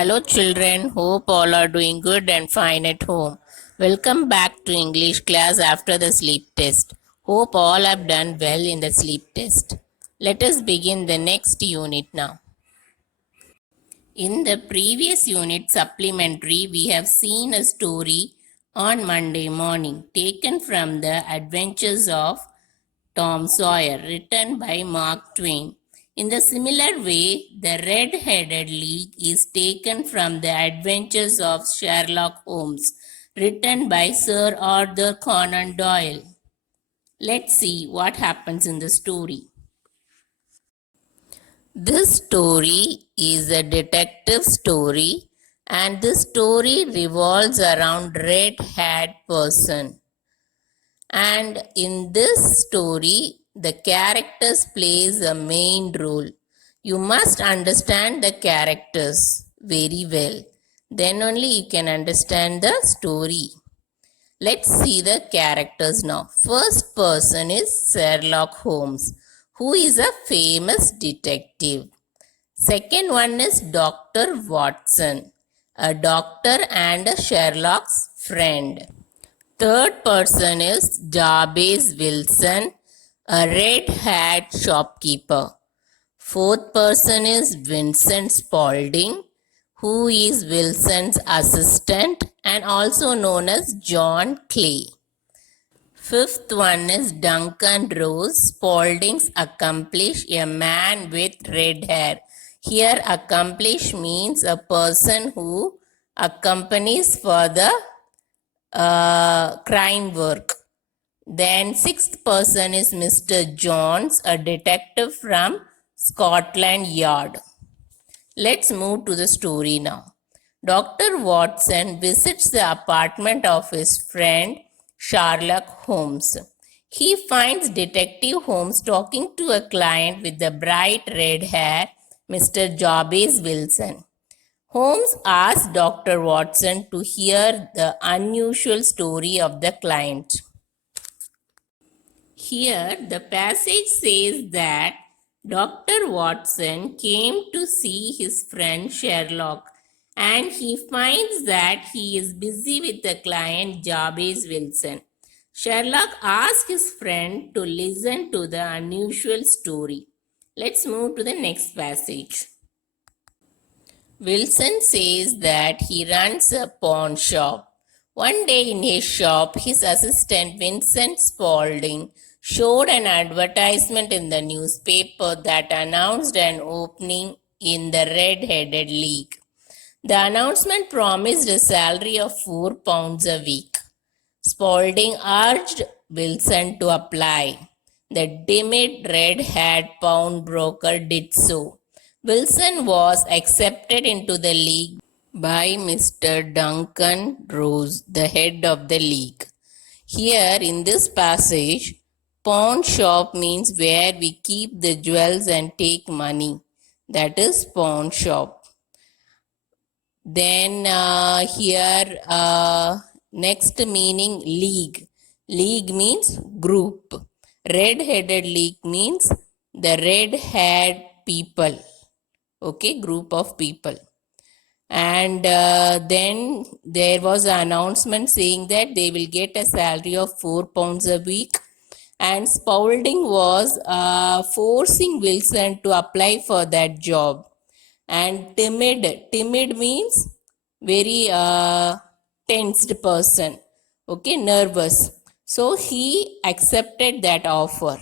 Hello, children. Hope all are doing good and fine at home. Welcome back to English class after the sleep test. Hope all have done well in the sleep test. Let us begin the next unit now. In the previous unit supplementary, we have seen a story on Monday morning taken from the Adventures of Tom Sawyer, written by Mark Twain. In the similar way, the Red-Headed League is taken from the Adventures of Sherlock Holmes, written by Sir Arthur Conan Doyle. Let's see what happens in the story. This story is a detective story, and this story revolves around red-haired person. And in this story, the characters plays a main role. You must understand the characters very well. Then only you can understand the story. Let's see the characters now. First person is Sherlock Holmes, who is a famous detective. Second one is Dr. Watson, a doctor and a Sherlock's friend. Third person is Jabez Wilson, a red-haired shopkeeper. Fourth person is Vincent Spaulding, who is Wilson's assistant and also known as John Clay. Fifth one is Duncan Rose, Spaulding's accomplice, a man with red hair. Here, accomplice means a person who accompanies for the crime work. Then sixth person is Mr. Jones, a detective from Scotland Yard. Let's move to the story now. Dr. Watson visits the apartment of his friend Sherlock Holmes. He finds Detective Holmes talking to a client with the bright red hair, Mr. Jabez Wilson. Holmes asks Dr. Watson to hear the unusual story of the client. Here, the passage says that Dr. Watson came to see his friend Sherlock, and he finds that he is busy with the client Jabez Wilson. Sherlock asks his friend to listen to the unusual story. Let's move to the next passage. Wilson says that he runs a pawn shop. One day in his shop, his assistant Vincent Spaulding showed an advertisement in the newspaper that announced an opening in the Red-Headed League. The announcement promised a salary of £4 a week. Spaulding urged Wilson to apply. The timid red-haired pawnbroker did so. Wilson was accepted into the league by Mr. Duncan Rose, the head of the league. Here in this passage, pawn shop means where we keep the jewels and take money. That is pawn shop. Then next meaning league. League means group. Red-headed league means the red-haired people. Okay, group of people. And then there was an announcement saying that they will get a salary of £4 a week. And Spaulding was forcing Wilson to apply for that job. And timid means very tensed person. Okay, nervous. So he accepted that offer.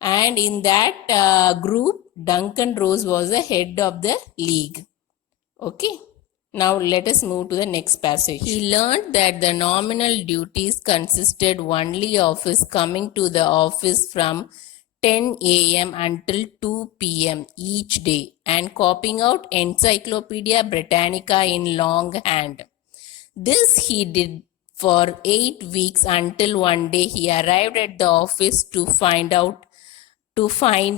And in that group, Duncan Rose was the head of the league. Okay. Now let us move to the next passage. He learned that the nominal duties consisted only of his coming to the office from 10 a.m. until 2 p.m. each day and copying out Encyclopedia Britannica in longhand. This he did for 8 weeks until one day he arrived at the office to find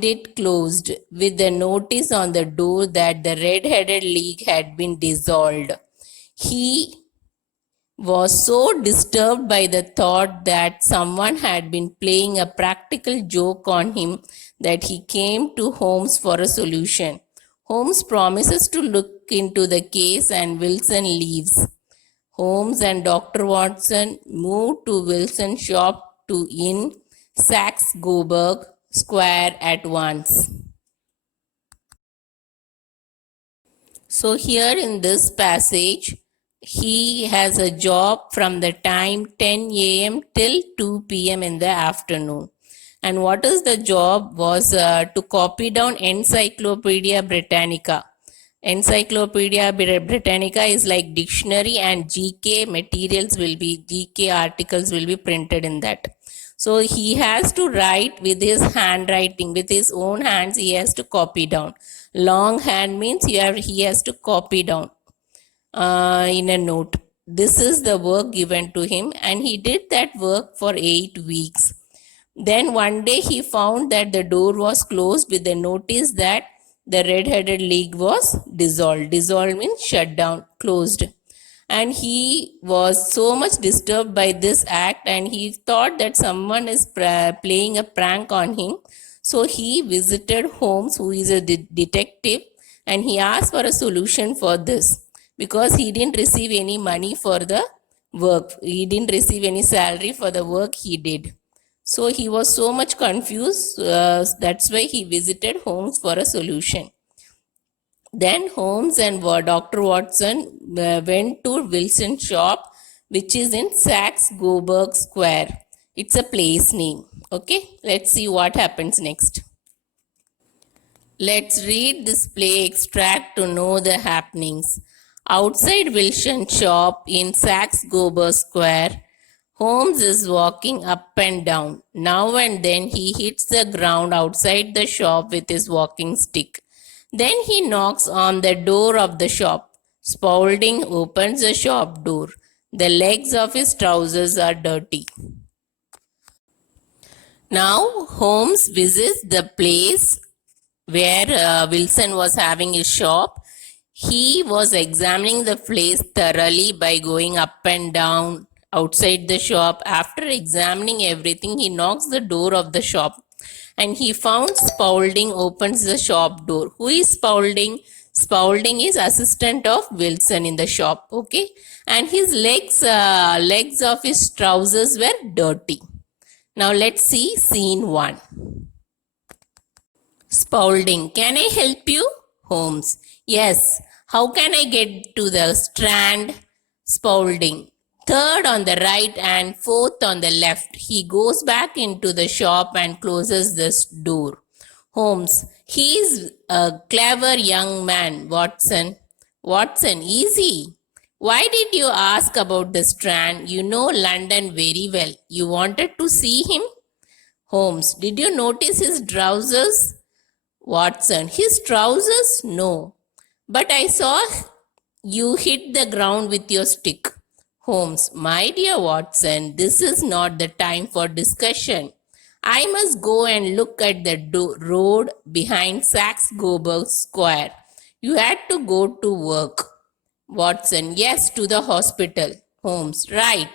it closed with a notice on the door that the Red-Headed League had been dissolved. He was so disturbed by the thought that someone had been playing a practical joke on him that he came to Holmes for a solution. Holmes promises to look into the case and Wilson leaves. Holmes and Dr. Watson move to Wilson's shop in Saxe-Coburg Square at once. So here in this passage, he has a job from the time 10 a.m. till 2 p.m. in the afternoon. And what is the job was to copy down Encyclopedia Britannica. Encyclopedia Britannica is like dictionary, and GK articles will be printed in that. So he has to write with his handwriting, with his own hands, he has to copy down. Long hand means he has to copy down in a note. This is the work given to him, and he did that work for 8 weeks. Then one day he found that the door was closed with the notice that the Red-Headed League was dissolved. Dissolved means shut down, closed. And he was so much disturbed by this act, and he thought that someone is playing a prank on him. So he visited Holmes, who is a detective, and he asked for a solution for this, because he didn't receive any money for the work. He didn't receive any salary for the work he did. So he was so much confused. That's why he visited Holmes for a solution. Then Holmes and Dr. Watson went to Wilson's shop, which is in Saxe-Coburg Square. It's a place name. Okay, let's see what happens next. Let's read this play extract to know the happenings. Outside Wilson's shop in Saxe-Coburg Square, Holmes is walking up and down. Now and then he hits the ground outside the shop with his walking stick. Then he knocks on the door of the shop. Spaulding opens the shop door. The legs of his trousers are dirty. Now Holmes visits the place where Wilson was having his shop. He was examining the place thoroughly by going up and down outside the shop. After examining everything, he knocks the door of the shop, and he found Spaulding opens the shop door. Who is Spaulding? Spaulding is assistant of Wilson in the shop, okay? And his legs of his trousers were dirty. Now let's see scene 1. Spaulding, can I help you? Holmes, yes. How can I get to the Strand? Spaulding, third on the right and fourth on the left. He goes back into the shop and closes this door. Holmes, he is a clever young man, Watson. Watson, easy. Why did you ask about the Strand? You know London very well. You wanted to see him? Holmes, did you notice his trousers? Watson, his trousers? No. But I saw you hit the ground with your stick. Holmes, my dear Watson, this is not the time for discussion. I must go and look at the road behind Saxe-Coburg Square. You had to go to work. Watson, yes, to the hospital. Holmes, right.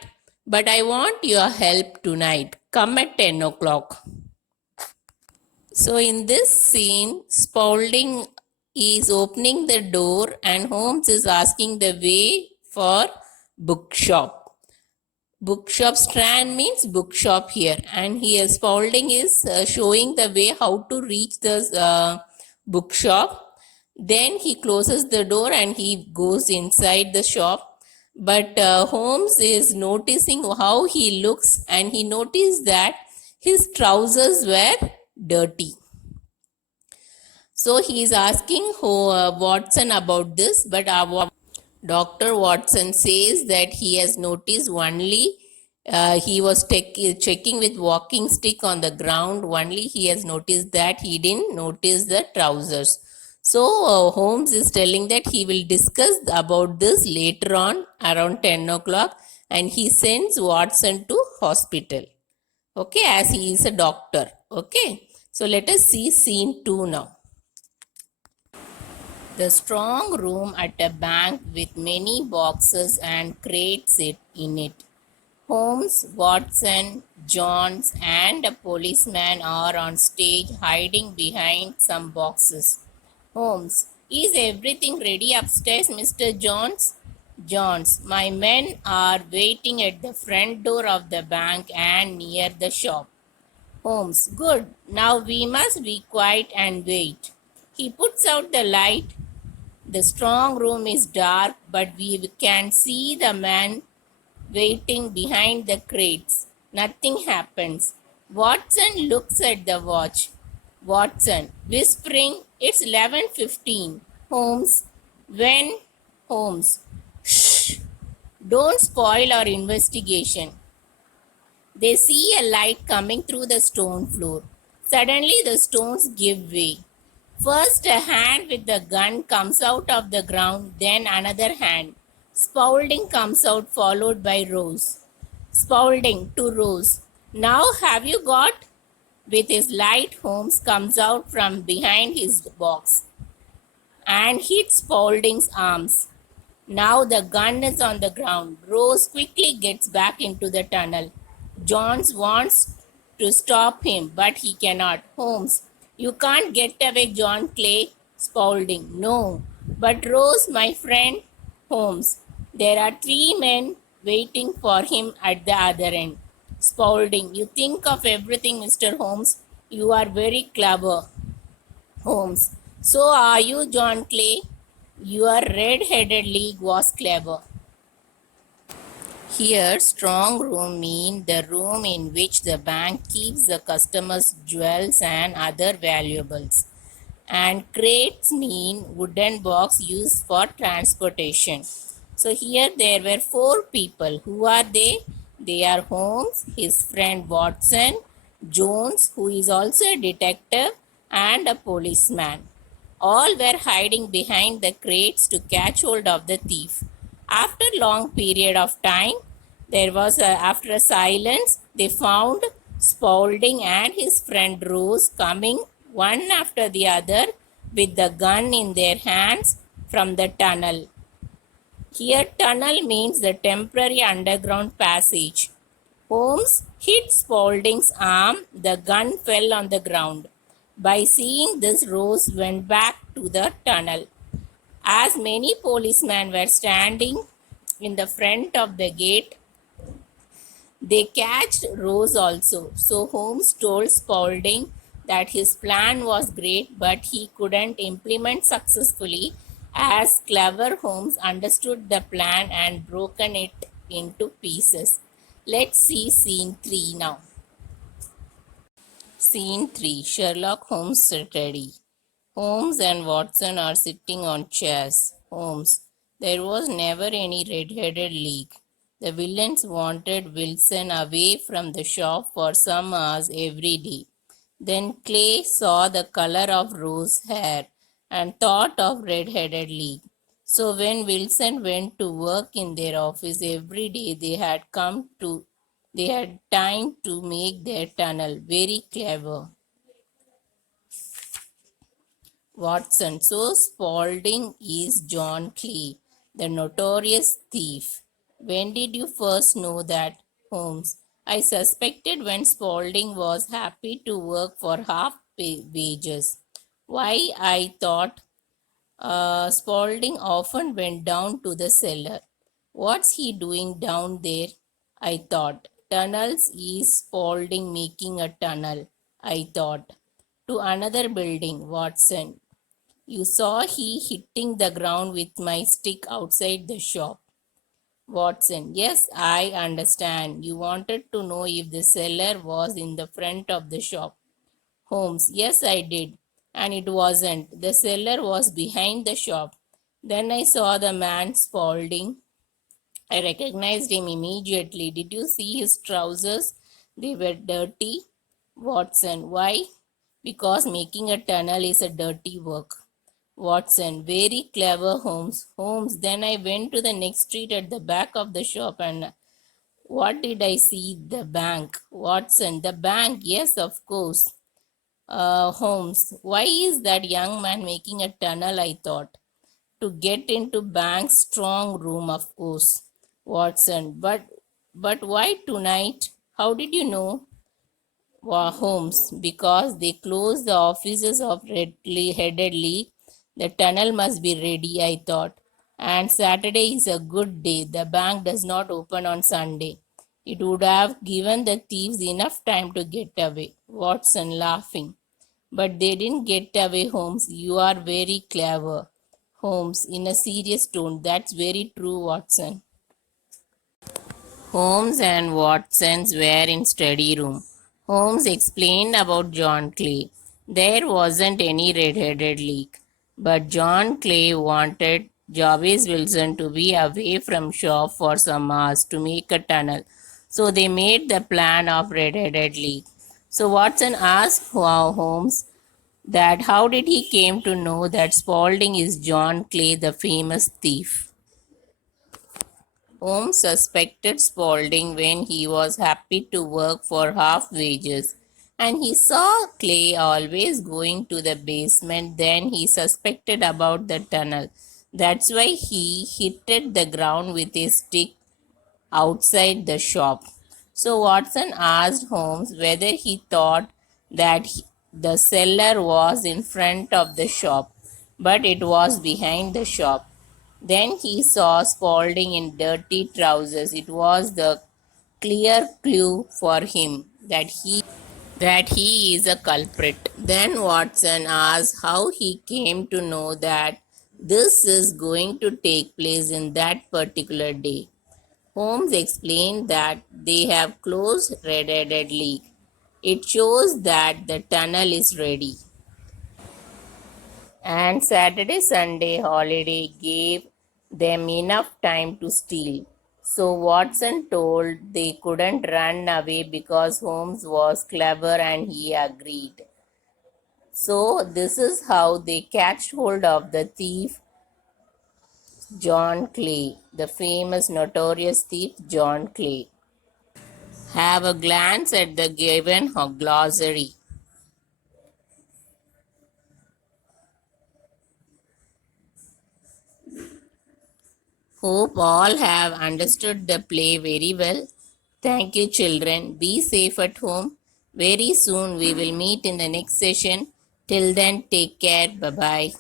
But I want your help tonight. Come at 10 o'clock. So in this scene, Spaulding is opening the door and Holmes is asking the way for bookshop. Bookshop, Strand means bookshop here, and here Spaulding is showing the way how to reach the bookshop. Then he closes the door and he goes inside the shop. But Holmes is noticing how he looks, and he noticed that his trousers were dirty. So he is asking Watson about this, but Dr. Watson says that he has noticed only he was checking with walking stick on the ground. Only he has noticed that, he didn't notice the trousers. So Holmes is telling that he will discuss about this later on around 10 o'clock, and he sends Watson to hospital. Okay, as he is a doctor. Okay, so let us see scene 2 now. The strong room at a bank with many boxes and crates in it. Holmes, Watson, Jones, and a policeman are on stage hiding behind some boxes. Holmes, Is everything ready upstairs, Mr. Jones? Jones, my men are waiting at the front door of the bank and near the shop. Holmes, good. Now we must be quiet and wait. He puts out the light. The strong room is dark, but we can see the man waiting behind the crates. Nothing happens. Watson looks at the watch. Watson, whispering, it's 11:15. Holmes, when? Holmes, shh, don't spoil our investigation. They see a light coming through the stone floor. Suddenly, the stones give way. First, a hand with the gun comes out of the ground, then another hand. Spaulding comes out, followed by Rose. Spaulding to Rose. Now, have you got? With his light, Holmes comes out from behind his box and hits Spaulding's arms. Now the gun is on the ground. Rose quickly gets back into the tunnel. Jones wants to stop him, but he cannot. Holmes, you can't get away, John Clay. Spaulding, no. But Rose, my friend. Holmes, there are 3 men waiting for him at the other end. Spaulding, you think of everything, Mr. Holmes. You are very clever. Holmes, so are you, John Clay? Your red-headed league was clever. Here, strong room mean the room in which the bank keeps the customers' jewels and other valuables. And crates mean wooden box used for transportation. So here there were 4 people. Who are they? They are Holmes, his friend Watson, Jones, who is also a detective, and a policeman. All were hiding behind the crates to catch hold of the thief. After a long period of time, after a silence, they found Spaulding and his friend Rose coming one after the other with the gun in their hands from the tunnel. Here, tunnel means the temporary underground passage. Holmes hit Spaulding's arm. The gun fell on the ground. By seeing this, Rose went back to the tunnel. As many policemen were standing in the front of the gate, they catched Rose also. So Holmes told Spaulding that his plan was great, but he couldn't implement successfully, as clever Holmes understood the plan and broken it into pieces. Let's see scene 3 now. Scene 3, Sherlock Holmes study. Holmes and Watson are sitting on chairs. Holmes, there was never any red-headed league. The villains wanted Wilson away from the shop for some hours every day. Then Clay saw the color of Rose's hair and thought of red-headed league. So when Wilson went to work in their office every day, they had time to make their tunnel. Very clever. Watson, so Spaulding is John Clay, the notorious thief. When did you first know that? Holmes, I suspected when Spaulding was happy to work for half wages. Why, I thought Spaulding often went down to the cellar. What's he doing down there? I thought. Tunnels is Spaulding making a tunnel, I thought. To another building, Watson. You saw he hitting the ground with my stick outside the shop. Watson, yes, I understand. You wanted to know if the cellar was in the front of the shop. Holmes, yes, I did. And it wasn't. The cellar was behind the shop. Then I saw the man Spaulding. I recognized him immediately. Did you see his trousers? They were dirty. Watson, why? Because making a tunnel is a dirty work. Watson, very clever, Holmes. Holmes, then I went to the next street at the back of the shop and what did I see? The bank. Watson, the bank, yes, of course. Holmes, why is that young man making a tunnel? I thought. To get into bank's strong room, of course. Watson, but why tonight? How did you know? Holmes, because they closed the offices of Red Headed League. The tunnel must be ready, I thought. And Saturday is a good day. The bank does not open on Sunday. It would have given the thieves enough time to get away. Watson laughing. But they didn't get away, Holmes. You are very clever. Holmes, in a serious tone. That's very true, Watson. Holmes and Watson were in study room. Holmes explained about John Clay. There wasn't any red-headed leak, but John Clay wanted Jarvis Wilson to be away from shop for some hours to make a tunnel. So they made the plan of red-headed leak. So Watson asked Holmes that how did he came to know that Spaulding is John Clay, the famous thief. Holmes suspected Spaulding when he was happy to work for half wages, and he saw Clay always going to the basement. Then he suspected about the tunnel. That's why he hit the ground with a stick outside the shop. So Watson asked Holmes whether he thought that the cellar was in front of the shop, but it was behind the shop. Then he saw Spaulding in dirty trousers. It was the clear clue for him that he is a culprit. Then Watson asked how he came to know that this is going to take place in that particular day. Holmes explained that they have closed red-headed leak. It shows that the tunnel is ready. And Saturday Sunday holiday gave them enough time to steal. So Watson told they couldn't run away because Holmes was clever and he agreed. So this is how they catch hold of the thief John Clay, the famous notorious thief John Clay. Have a glance at the given glossary. Hope all have understood the play very well. Thank you, children. Be safe at home. Very soon we will meet in the next session. Till then, take care. Bye bye.